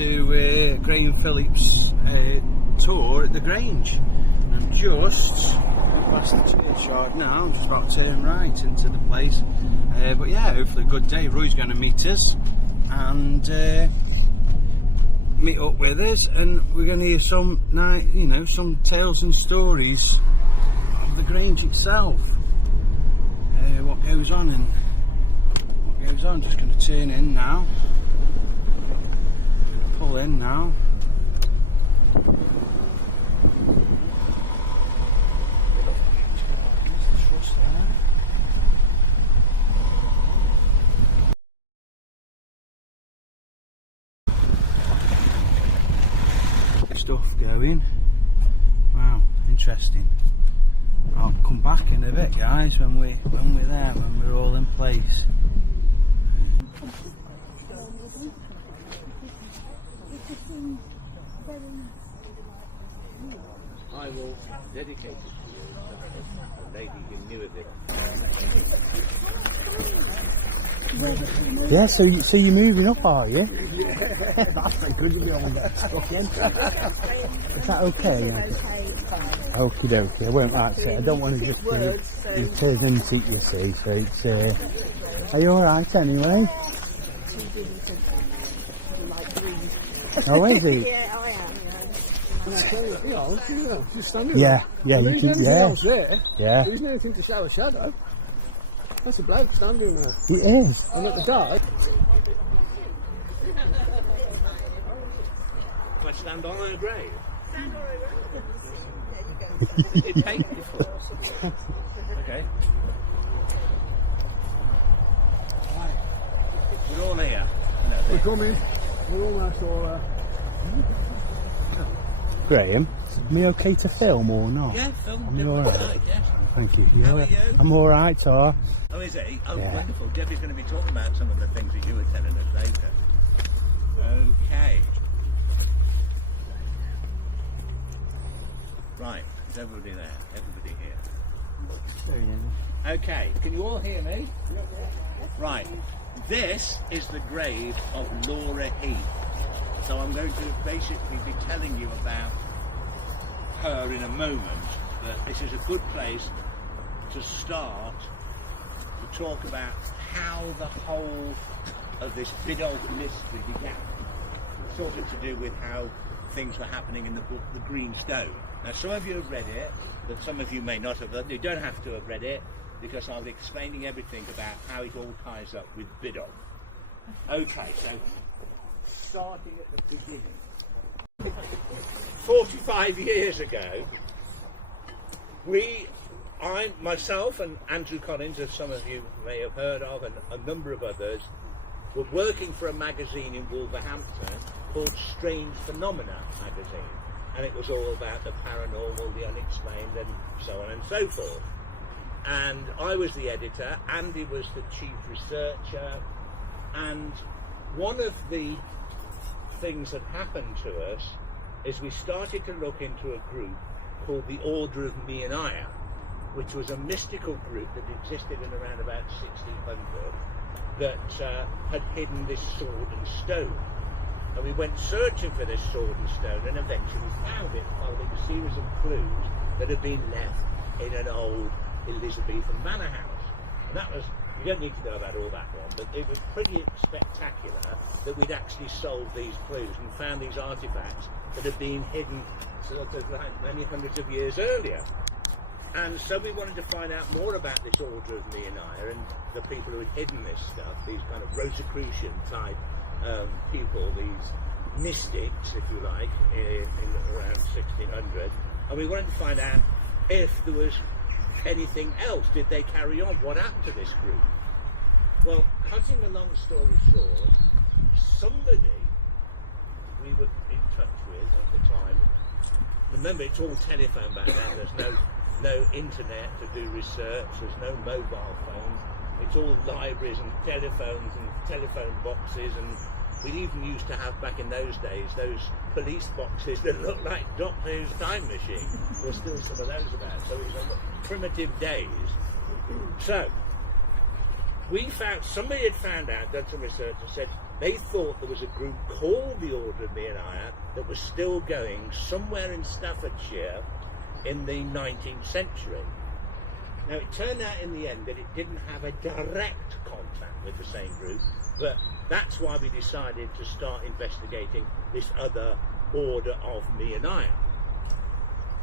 to Graham Phillips' tour at the Grange. I'm just past the churchyard now, I'm just about to turn right into the place. But yeah, hopefully a good day. Roy's going to meet us and meet up with us, and we're going to hear some some tales and stories of the Grange itself. What goes on and what goes on. Just going to turn in now. Pull in now. Stuff going. Wow, interesting. I'll come back in a bit, guys, when we're there, when we're all in place. I will dedicate it to you, the lady who knew of it. Yeah, so you're moving up, are you? Yeah, that's very good. You'll be able to get stuck in. Is that okay? Okie dokie, I won't like it. I don't want to just be turned into it, you see. So it's. Are you alright anyway? Oh, is he? Yeah, I am. She's standing yeah, there. you can. Yeah. Else there. Yeah. There isn't anything to show a shadow. That's a bloke standing there. It is. And at the dark. If I stand on a grave? Stand on a grave. It's painful. Okay. Right. We're all here. We're coming. We're almost all Graham, am I okay to film or not? Yeah, film. Are you alright? Yes. Thank you. How are you? I'm alright, Tar. Oh, is he? Oh, Yeah. wonderful. Debbie's going to be talking about some of the things that you were telling us later. Okay. Right. Is everybody there? Everybody here? Okay. Can you all hear me? Right. This is the grave of Laura Heath. So I'm going to basically be telling you about her in a moment, but this is a good place to start to talk about how the whole of this Biddulph mystery began. Sort of to do with how things were happening in the book The Green Stone. Now some of you have read it, but some of you may not have. You don't have to have read it, because I'll be explaining everything about how it all ties up with Biddulph. Okay, so starting at the beginning. 45 years ago, I, myself and Andrew Collins, as some of you may have heard of, and a number of others, were working for a magazine in Wolverhampton called Strange Phenomena magazine. And it was all about the paranormal, the unexplained, and so on and so forth. And I was the editor, Andy was the chief researcher, and one of the things that happened to us is we started to look into a group called the Order of Meaniah, which was a mystical group that existed in around about 1600 that had hidden this sword and stone. And we went searching for this sword and stone and eventually found it following a series of clues that had been left in an old Elizabethan manor house. And that was, you don't need to know about all that one, but it was pretty spectacular that we'd actually solved these clues and found these artifacts that had been hidden sort of like many hundreds of years earlier. And so we wanted to find out more about this Order of Meaniah and the people who had hidden this stuff, these kind of Rosicrucian type people, these mystics, if you like, in around 1600. And we wanted to find out if there was anything else. Did they carry on? What happened to this group? Well, cutting a long story short, somebody we were in touch with at the time, remember it's all telephone back then, there's no internet to do research, there's no mobile phones, it's all libraries and telephones and telephone boxes, and we even used to have back in those days those police boxes that looked like Doctor Who's time machine. There's still some of those about, so it was primitive days. So somebody had found out, done some research, and said they thought there was a group called the Order of Nehemiah that was still going somewhere in Staffordshire in the 19th century. Now, it turned out in the end that it didn't have a direct contact with the same group, but that's why we decided to start investigating this other Order of Nehemiah.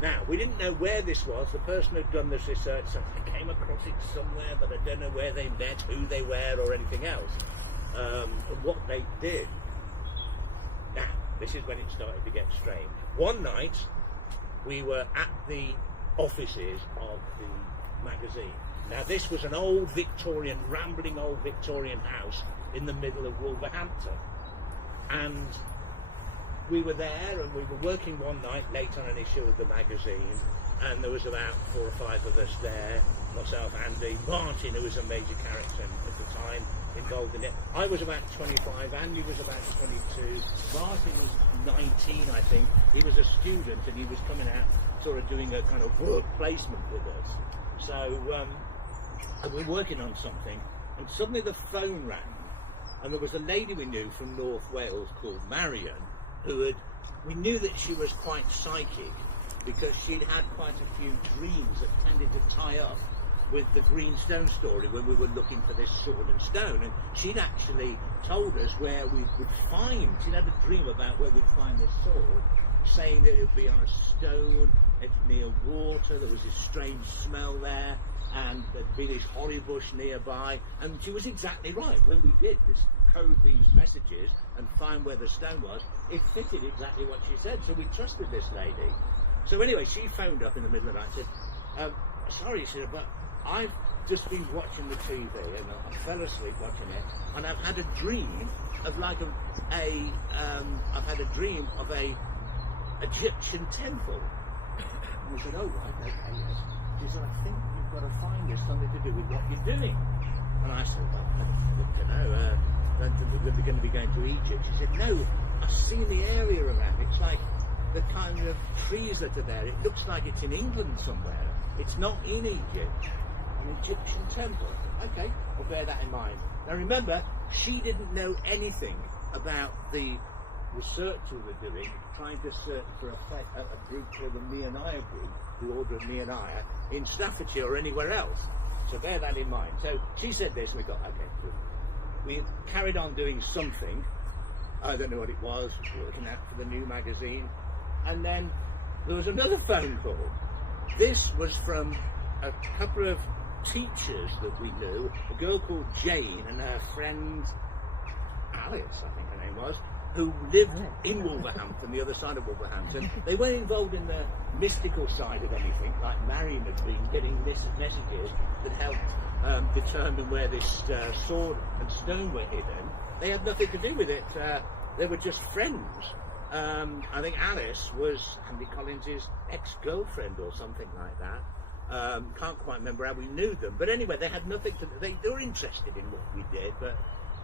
Now, we didn't know where this was. The person who'd done this research said, I came across it somewhere, but I don't know where they met, who they were, or anything else, and what they did. Now, this is when it started to get strange. One night, we were at the offices of the magazine. Now, this was an old Victorian, rambling old Victorian house in the middle of Wolverhampton. And we were there, and we were working one night late on an issue of the magazine, and there was about 4 or 5 of us there, myself, Andy, Martin, who was a major character at the time, involved in it. I was about 25, Andy was about 22, Martin was 19, I think. He was a student, and he was coming out sort of doing a kind of work placement with us. So we were working on something, and suddenly the phone rang, and there was a lady we knew from North Wales called Marion, we knew that she was quite psychic because she'd had quite a few dreams that tended to tie up with the green stone story when we were looking for this sword and stone, and she'd actually told us where we would find, she'd had a dream about where we'd find this sword, saying that it would be on a stone, it's near water, there was this strange smell there, and there'd be this holly bush nearby, and she was exactly right. When we did this, code these messages and find where the stone was, it fitted exactly what she said, so we trusted this lady. So anyway, she phoned up in the middle of the night and said, sorry, she said, but I've just been watching the TV and I fell asleep watching it, and I've had a dream of like I've had a dream of a Egyptian temple. And we said, oh right, okay, yes. She said, I think you've got to find this something to do with what you're doing. And I said, well, I don't know, we're going to be going to Egypt. She said, no, I've seen the area around. It's like the kind of trees that are there. It looks like it's in England somewhere. It's not in Egypt. An Egyptian temple. Okay, we'll bear that in mind. Now remember, she didn't know anything about the research we were doing, trying to search for a group called the Nehemiah group, the Order of Nehemiah, in Staffordshire or anywhere else. So bear that in mind. So she said this, and we got, okay, good. We carried on doing something. I don't know what it was, looking out for the new magazine. And then there was another phone call. This was from a couple of teachers that we knew, a girl called Jane and her friend Alice, I think her name was, who lived in Wolverhampton, the other side of Wolverhampton. They weren't involved in the mystical side of anything, like Marion had been, getting messages that helped determine where this sword and stone were hidden. They had nothing to do with it. They were just friends. I think Alice was Andy Collins' ex-girlfriend or something like that. Can't quite remember how we knew them. But anyway, they had nothing to... They were interested in what we did, but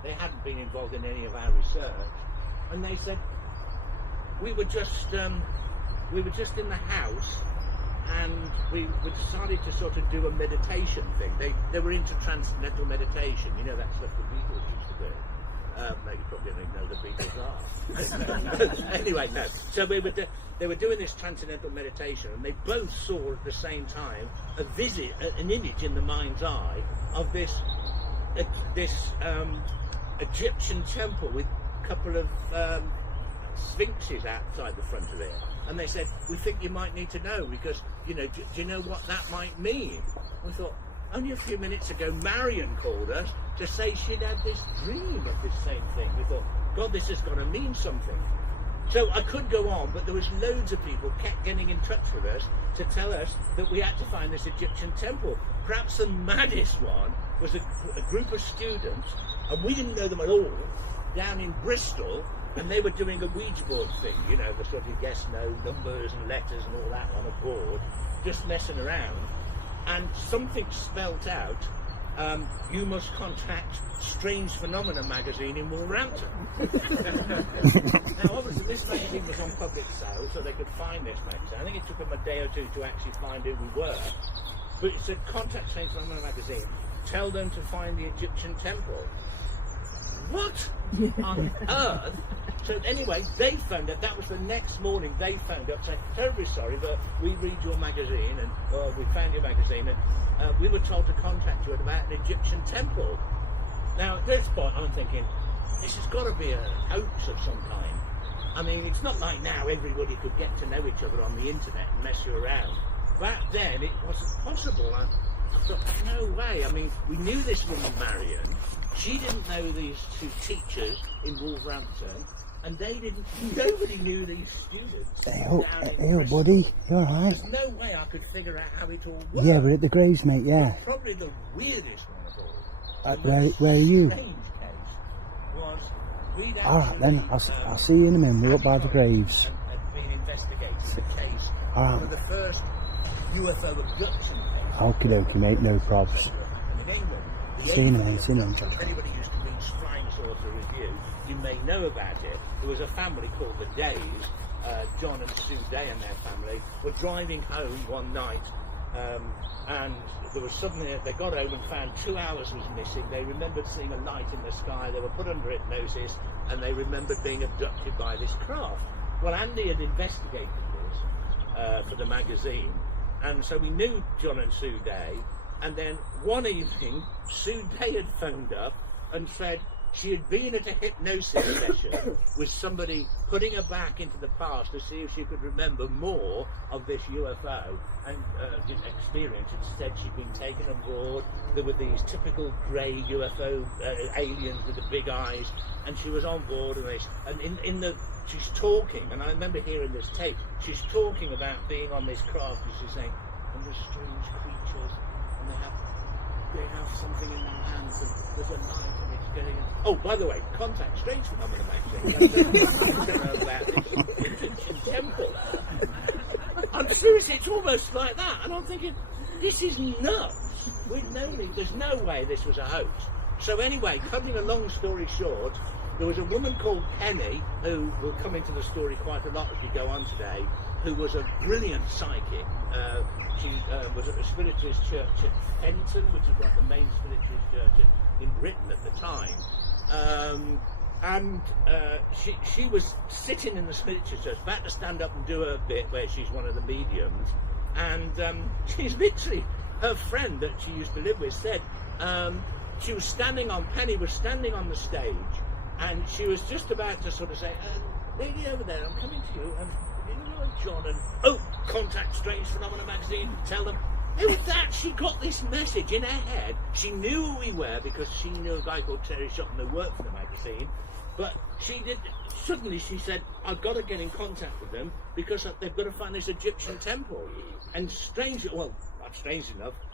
they hadn't been involved in any of our research. And they said, we were just in the house, and we decided to sort of do a meditation thing. They were into transcendental meditation, you know, that stuff the Beatles used to do. No, you probably don't even know the Beatles are. Anyway, no. So they were doing this transcendental meditation, and they both saw at the same time an image in the mind's eye of this Egyptian temple with a couple of sphinxes outside the front of it. And they said, we think you might need to know, because, you know, do you know what that might mean? We thought, only a few minutes ago, Marion called us to say she'd had this dream of this same thing. We thought, God, this has got to mean something. So I could go on, but there was loads of people kept getting in touch with us to tell us that we had to find this Egyptian temple. Perhaps the maddest one was a group of students, and we didn't know them at all, down in Bristol, and they were doing a Ouija board thing, you know, the sort of yes, no, numbers and letters and all that on a board, just messing around. And something spelt out, you must contact Strange Phenomena magazine in Wolverhampton. Now, obviously, this magazine was on public sale, so they could find this magazine. I think it took them a day or two to actually find who we were. But it said, contact Strange Phenomena magazine. tell them to find the Egyptian temple. What on earth? So anyway, they phoned up. That was the next morning. They phoned up saying, terribly sorry, but we read your magazine, and we found your magazine, and we were told to contact you about an Egyptian temple. Now, at this point, I'm thinking, this has got to be a hoax of some kind. I mean, it's not like now everybody could get to know each other on the internet and mess you around. Back then, it wasn't possible. I thought, no way. I mean, we knew this woman, Marion. She didn't know these two teachers in Wolverhampton, and they didn't. Nobody knew these students. Hey, buddy, you all right? There's no way I could figure out how it all worked. Yeah, we're at the graves, mate. Yeah. But probably the weirdest one of all. Where are you? Strange case was we'd All right, then. I'll see you in a minute. We're up by the graves. Had been investigating the case. All right. One of the first UFO abduction cases. Okie dokie, mate. No probs. In England. See you in a minute. See you in a minute. If anybody used to read Flying Saucer Review, you may know about it. There was a family called the Days. John and Sue Day and their family were driving home one night, and there was suddenly, they got home and found 2 hours was missing. They remembered seeing a light in the sky. They were put under hypnosis, and they remembered being abducted by this craft. Well, Andy had investigated this for the magazine, and so we knew John and Sue Day. And then one evening, Sue Day had phoned up and said she had been at a hypnosis session with somebody putting her back into the past to see if she could remember more of this UFO and experience. Instead, she'd been taken on board. There were these typical grey UFO aliens with the big eyes, and she was on board. And she's talking, and I remember hearing this tape. She's talking about being on this craft, and she's saying, "And there's strange creatures, and they have something in their hands, and there's a light, and it's getting." Oh, by the way, Contact Strange Phenomena magazine about this Egyptian temple. I'm serious, it's almost like that, and I'm thinking, this is nuts. There's no way this was a hoax. So anyway, cutting a long story short, there was a woman called Penny, who will come into the story quite a lot as we go on today, who was a brilliant psychic. She was at the Spiritualist Church at Fenton, which is one of the main Spiritualist churches in Britain at the time. She was sitting in the Spiritualist Church, about to stand up and do her bit where she's one of the mediums. And she's literally, her friend that she used to live with said, Penny was standing on the stage, and she was just about to sort of say, "Lady over there, I'm coming to you, and you know John, and contact Strange Phenomena magazine, tell them." It was that she got this message in her head. She knew who we were because she knew a guy called Terry Shotton who worked for the magazine, but suddenly she said, "I've got to get in contact with them because they've got to find this Egyptian temple." And strange enough,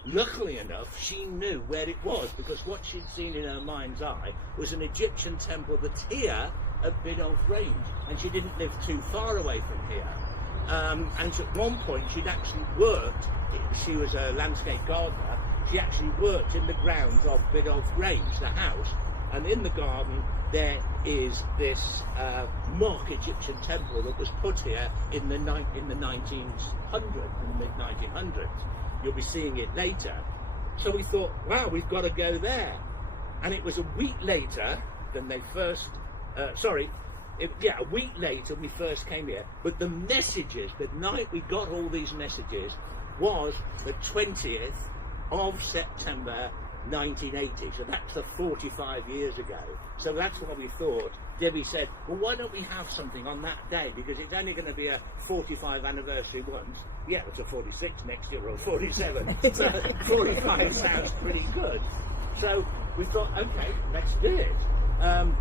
luckily enough, she knew where it was, because what she'd seen in her mind's eye was an Egyptian temple that's here at Biddulph Grange, and she didn't live too far away from here. And at one point she'd actually worked, she was a landscape gardener, she actually worked in the grounds of Biddulph Grange, the house, and in the garden there is this mock Egyptian temple that was put here in the 1900s, in the mid-1900s. You'll be seeing it later. So we thought, wow, we've got to go there. And it was a week later than they first, a week later we first came here. But the messages, the night we got all these messages, was the 20th of September 1980. So that's 45 years ago. So that's what we thought. Debbie said, well, why don't we have something on that day? Because it's only going to be a 45 anniversary once. Yeah, it's a 46 next year, or 47. So 45 sounds pretty good. So we thought, okay, let's do it. And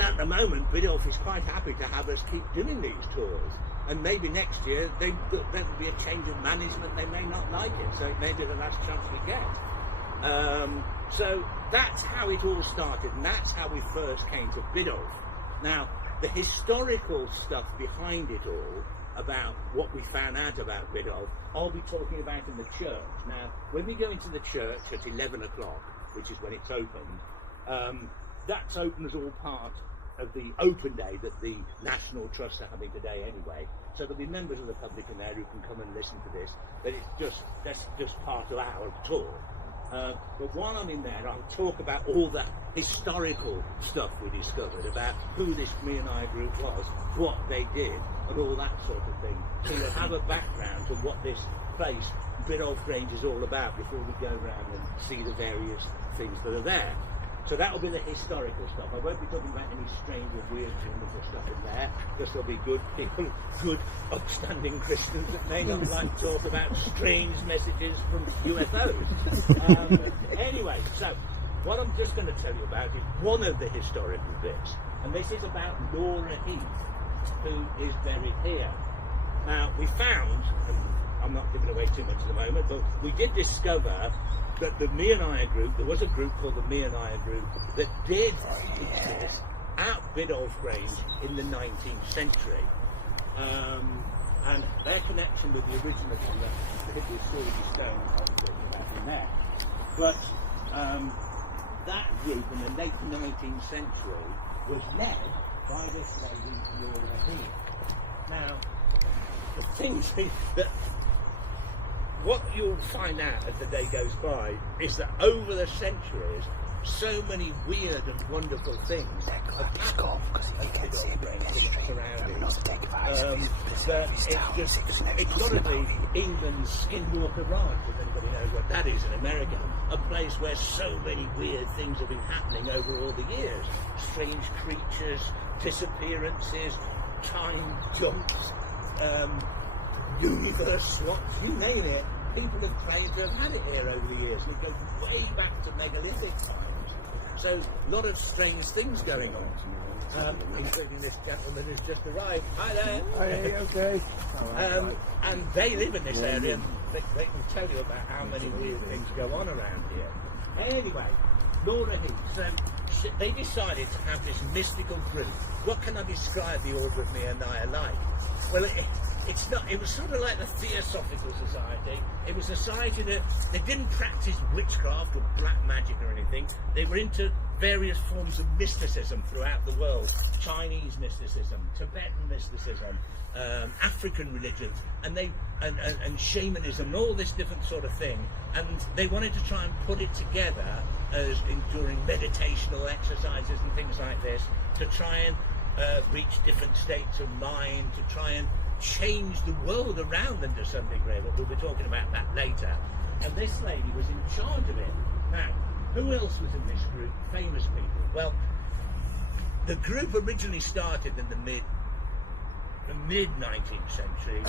at the moment, Biddulph is quite happy to have us keep doing these tours. And maybe next year, there will be a change of management. They may not like it. So it may be the last chance we get. So that's how it all started, and that's how we first came to Biddulph. Now, the historical stuff behind it all, about what we found out about Biddulph, I'll be talking about in the church. Now, when we go into the church at 11 o'clock, which is when it's opened, that's open as all part of the open day that the National Trust are having today anyway. So there'll be members of the public in there who can come and listen to this, but that's just part of our tour. But while I'm in there, I'll talk about all the historical stuff we discovered about who this Me&I group was, what they did, and all that sort of thing. So you'll have a background to what this place, Biddulph Grange, is all about before we go around and see the various things that are there. So that'll be the historical stuff. I won't be talking about any strange or weird wonderful stuff in there, because there'll be good people, good upstanding Christians that may not like to talk about strange messages from UFOs. Anyway, so what I'm just going to tell you about is one of the historical bits, and this is about Laura Heath, who is buried here. Now, we found, and I'm not giving away too much at the moment, but we did discover that the Me&I group, there was a group called the Me&I group that did exist at Biddulph Grange in the 19th century. And their connection with the original one, the hit with Silver Stone, obviously, back in there. But that group in the late 19th century was led by this lady, Laura Heath. Now, the things that what you'll find out as the day goes by is that over the centuries, so many weird and wonderful things have happened surroundings. It's got to be England's Skinwalker Ranch, if anybody knows what that is in America. A place where so many weird things have been happening over all the years. Strange creatures, disappearances, time jumps, universe swaps, you name it. People have claimed to have had it here over the years, and it goes way back to megalithic times. So a lot of strange things going on, including this gentleman who's just arrived. Hi there. Hey, okay. And they live in this area, and they can tell you about how many weird things go on around here. Anyway, Laura Heath. So they decided to have this mystical group. What can I describe the Order of Me&I like? Well, it's not. It was sort of like the Theosophical Society. It was a society that they didn't practice witchcraft or black magic or anything. They were into various forms of mysticism throughout the world: Chinese mysticism, Tibetan mysticism, African religions, and shamanism, and all this different sort of thing. And they wanted to try and put it together as during meditational exercises and things like this, to try and reach different states of mind, to try and change the world around them to some degree, but we'll be talking about that later. And this lady was in charge of it. Now, who else was in this group? Famous people. Well, the group originally started in the mid 19th century,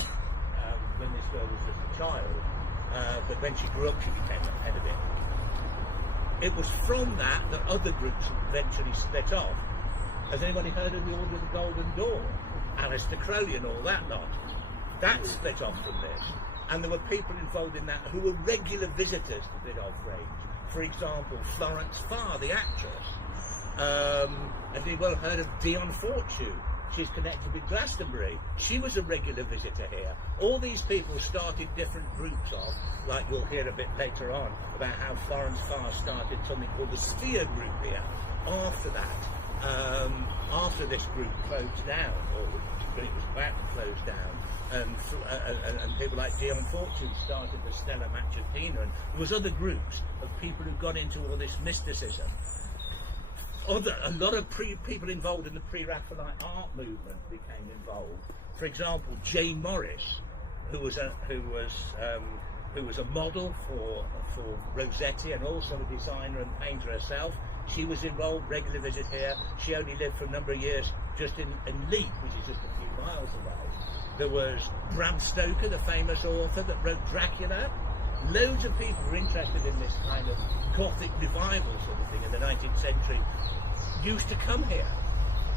when this girl was just a child, but when she grew up she became the head of it. It was from that other groups eventually split off. Has anybody heard of the Order of the Golden Dawn? Aleister Crowley and all that lot. That split off from this. And there were people involved in that who were regular visitors to Biddulph Grange. For example, Florence Farr, the actress. Have you well heard of Dion Fortune? She's connected with Glastonbury. She was a regular visitor here. All these people started different groups off, like we'll hear a bit later on about how Florence Farr started something called the Sphere Group here. After that, after this group closed down, or when it was about to close down, and people like Dion Fortune started the Stella Matutina, and there was other groups of people who got into all this mysticism. A lot of people involved in the pre-Raphaelite art movement became involved. For example, Jane Morris, who was a model for Rossetti and also a designer and painter herself. She was involved, regular visit here. She only lived for a number of years just in Leek, which is just a few miles away. There was Bram Stoker, the famous author that wrote Dracula. Loads of people were interested in this kind of Gothic revival sort of thing in the 19th century, used to come here.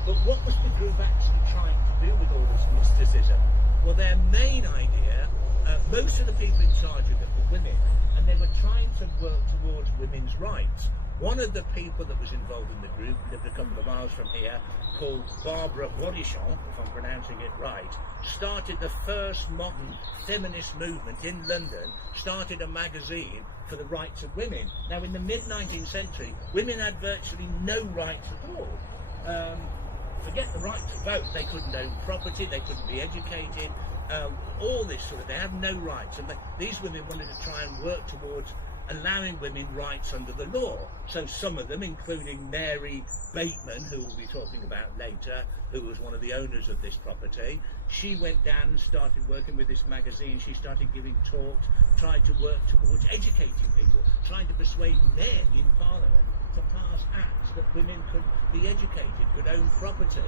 But what was the group actually trying to do with all this mysticism? Well, their main idea, most of the people in charge of it were women, and they were trying to work towards women's rights. One of the people that was involved in the group lived a couple of miles from here, called Barbara Bodichon, if I'm pronouncing it right, started the first modern feminist movement in London, started a magazine for the rights of women. Now, in the mid-19th century, women had virtually no rights at all. Forget the right to vote, they couldn't own property, they couldn't be educated, all this sort of, they had no rights. And these women wanted to try and work towards allowing women rights under the law. So some of them, including Mary Bateman, who we'll be talking about later, who was one of the owners of this property, she went down and started working with this magazine. She started giving talks, tried to work towards educating people, trying to persuade men in Parliament to pass acts that women could be educated, could own property,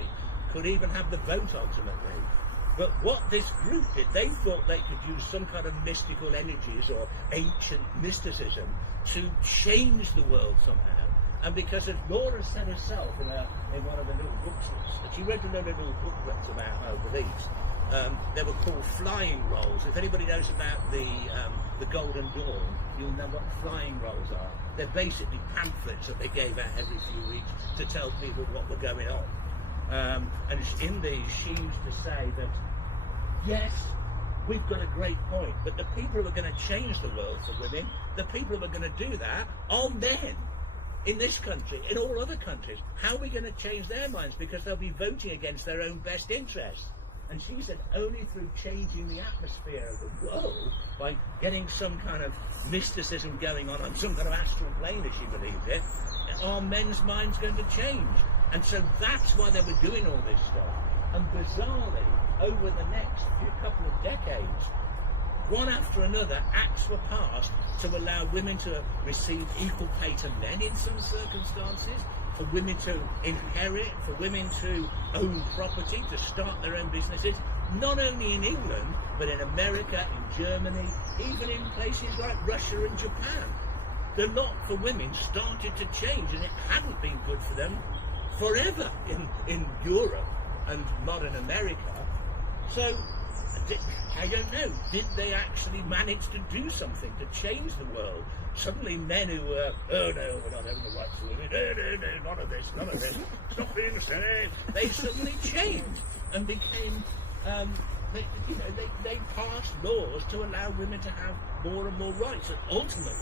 could even have the vote ultimately. But what this group did, they thought they could use some kind of mystical energies or ancient mysticism to change the world somehow. And because, as Laura said herself in one of the little booklets, that she read a lot of little booklets about her beliefs, they were called flying rolls. If anybody knows about the Golden Dawn, you'll know what flying rolls are. They're basically pamphlets that they gave out every few weeks to tell people what were going on. And in these, she used to say that, yes, we've got a great point, but the people who are going to change the world for women, the people who are going to do that are men in this country, in all other countries. How are we going to change their minds? Because they'll be voting against their own best interests. And she said only through changing the atmosphere of the world, by getting some kind of mysticism going on some kind of astral plane, as she believed it, are men's minds going to change. And so that's why they were doing all this stuff. And bizarrely, over the next couple of decades, one after another, acts were passed to allow women to receive equal pay to men in some circumstances, for women to inherit, for women to own property, to start their own businesses, not only in England, but in America, in Germany, even in places like Russia and Japan. The lot for women started to change, and it hadn't been good for them forever in Europe and modern America. So I don't know, did they actually manage to do something to change the world? Suddenly men who were, oh no, we're not having the rights to women, no, none of this, stop being silly, they suddenly changed and became, they passed laws to allow women to have more and more rights. And ultimately,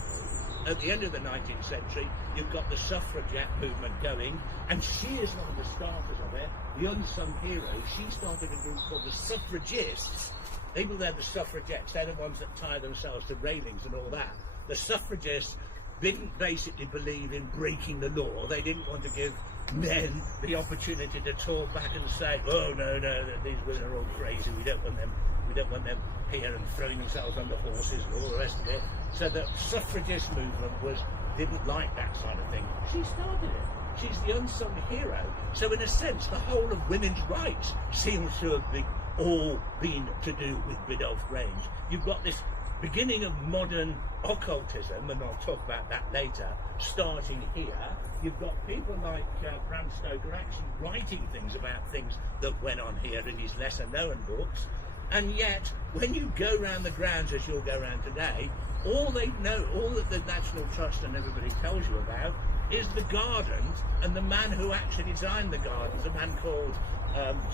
at the end of the 19th century, you've got the suffragette movement going, and she is one of the starters of it, the unsung hero. She started a group called the suffragists. People there, the suffragettes, they're the ones that tie themselves to railings and all that. The suffragists didn't basically believe in breaking the law. They didn't want to give men the opportunity to talk back and say, oh no, these women are all crazy, we don't want them here and throwing themselves on the horses and all the rest of it. So the suffragist movement didn't like that side of thing. She started it. She's the unsung hero. So in a sense, the whole of women's rights seems to have all been to do with Biddulph Grange. You've got this beginning of modern occultism, and I'll talk about that later, starting here. You've got people like Bram Stoker actually writing things about things that went on here in his lesser known books. And yet, when you go round the grounds, as you'll go round today, all they know, all that the National Trust and everybody tells you about, is the gardens and the man who actually designed the gardens, a man called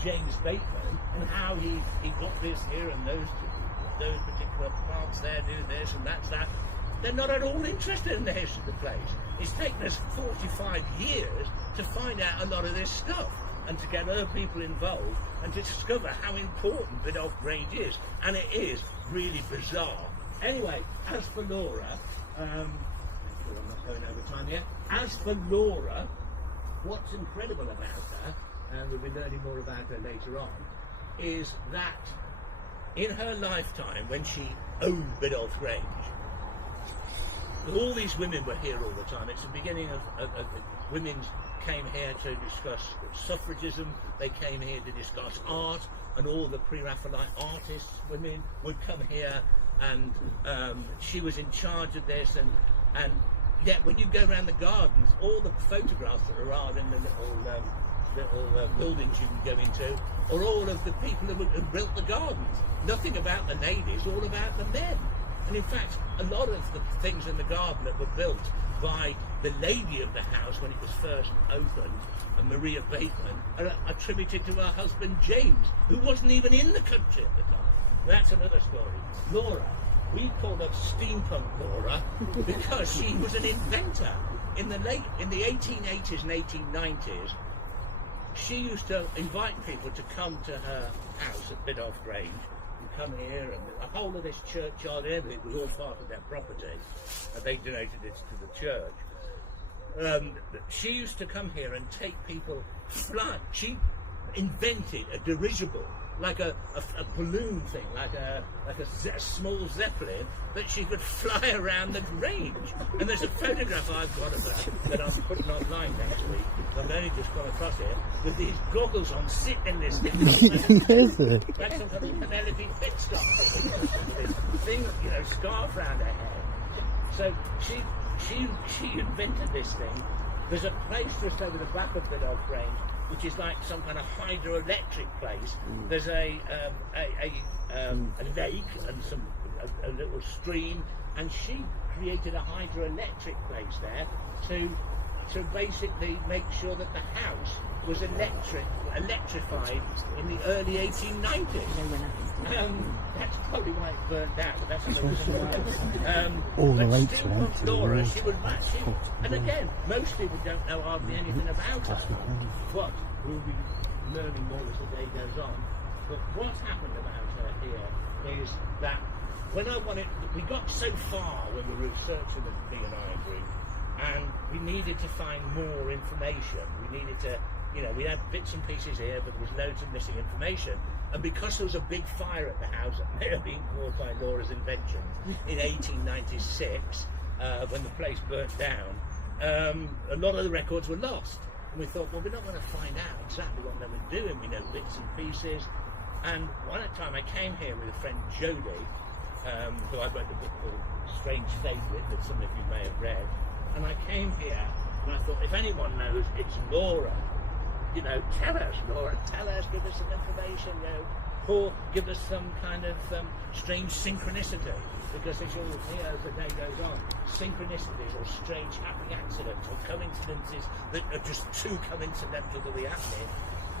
James Bateman, and how he got this here and those particular plants there do this and that's that. They're not at all interested in the history of the place. It's taken us 45 years to find out a lot of this stuff, and to get other people involved and to discover how important Biddulph Grange is. And it is really bizarre. Anyway, as for Laura, I'm not going over time here. As for Laura, what's incredible about her, and we'll be learning more about her later on, is that in her lifetime, when she owned Biddulph Grange, all these women were here all the time. It's the beginning of women came here to discuss suffragism, they came here to discuss art, and all the pre-Raphaelite artists, women, would come here, and she was in charge of this, and yet when you go around the gardens, all the photographs that are out in the little buildings you can go into are all of the people who built the gardens. Nothing about the ladies, all about the men. And in fact, a lot of the things in the garden that were built by the lady of the house when it was first opened, Maria Bateman, are attributed to her husband James, who wasn't even in the country at the time. That's another story. Laura, we call her steampunk Laura because she was an inventor. In the 1880s and 1890s, she used to invite people to come to her house at Biddulph Grange, come here, and the whole of this churchyard area, it was all part of their property, and they donated it to the church. She used to come here and take people fly. She invented a dirigible, like a balloon thing, like a small zeppelin that she could fly around the Grange. And there's a photograph I've got of her that I'm putting online next week. I've only just come across it with these goggles on, sitting in this thing, like some kind of Penelope Pitstop, this thing, you know, scarf around her head. So she invented this thing. There's a place just over the back of Biddulph Grange, which is like some kind of hydroelectric place. There's a lake and a little stream, and she created a hydroelectric place there to basically make sure that the house was electrified in the early 1890s. That's probably why it burnt down, but that's another story. All the But lakes still, are empty, Laura, the she was and again, most people don't know hardly anything about her. But we'll be learning more as the day goes on. But what happened about her here is that we got so far when we were researching the B&I group, and we needed to find more information. We needed to, you know, we had bits and pieces here, but there was loads of missing information. And because there was a big fire at the house that may have been caused by Laura's invention in 1896, when the place burnt down, a lot of the records were lost. And we thought, well, we're not going to find out exactly what they were doing. We know bits and pieces. And one time I came here with a friend, Jodie, who I wrote a book called Strange Fate with, that some of you may have read. And I came here and I thought, if anyone knows, it's Laura. You know, tell us, Laura, tell us, give us some information, you know, or give us some kind of strange synchronicity, because as you'll hear as the day goes on, synchronicities or strange happening accidents or coincidences that are just too coincidental to be happening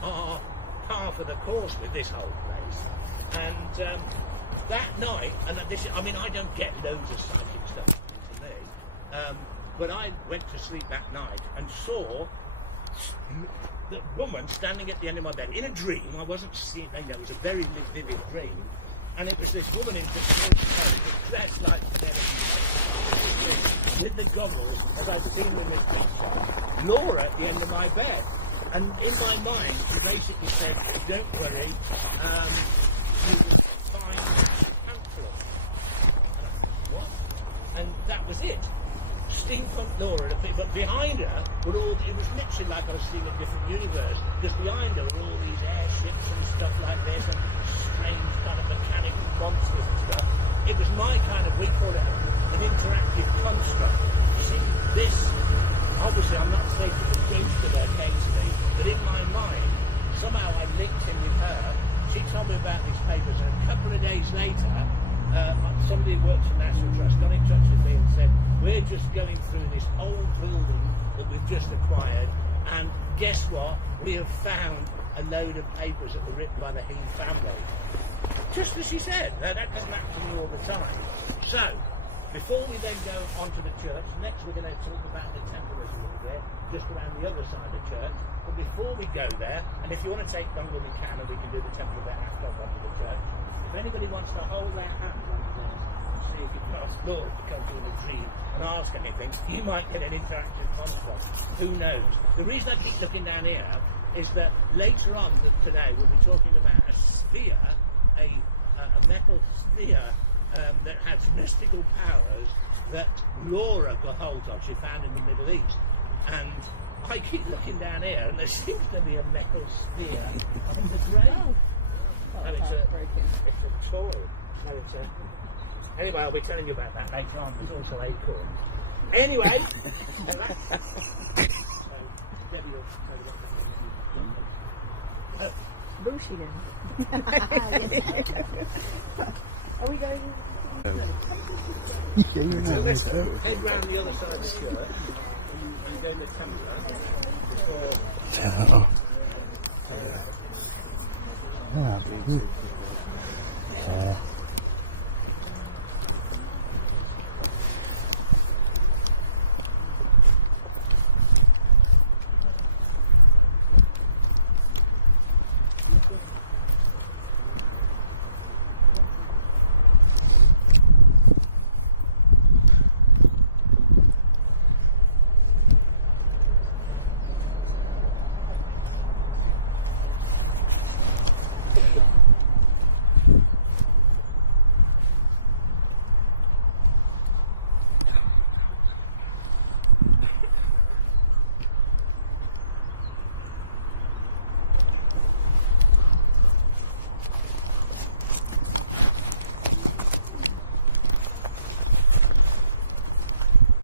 are par for the course with this whole place. And that night, and this, I mean, I don't get loads of psychic stuff to me, but I went to sleep that night and saw the woman standing at the end of my bed in a dream. I wasn't seeing, you know, it was a very vivid dream, and it was this woman in the dressed like with the goggles, as I'd seen in the picture, Laura at the end of my bed. And in my mind, she basically said, "Don't worry, you will find counselling." What? And that was it. Steampunk Laura, but behind her were all, it was literally like I was seeing a different universe, because behind her were all these airships and stuff like this, and strange kind of mechanical monsters and stuff. It was my kind of, we call it an interactive construct. You see, this, obviously I'm not saying that the ghost of her came to me, but in my mind, somehow I linked in with her. She told me about these papers, and a couple of days later, somebody who works for National Trust got in touch with me and said, we're just going through this old building that we've just acquired, and guess what? We have found a load of papers that were written by the Heath family. Just as she said. Now, that doesn't happen to me all the time. So, before we then go onto the church, next we're going to talk about the temple a little bit, just around the other side of the church. But before we go there, and if you want to take longer, we can, and we can do the temple a bit after I've gone to the church. If anybody wants to hold their hands on this and see if you can ask Lord to come through the dream and ask anything, you might get an interactive construct. Who knows? The reason I keep looking down here is that later on today we'll be talking about a sphere, a metal sphere that has mystical powers that Laura got hold of, she found in the Middle East. And I keep looking down here and there seems to be a metal sphere on the grave. Oh, it's a toy. So it's a... Anyway, I'll be telling you about that later on. There's also acorns. Anyway, Bullshit. Are we going? Yeah, you so know, let's head round the other side of the church and go to the temple before.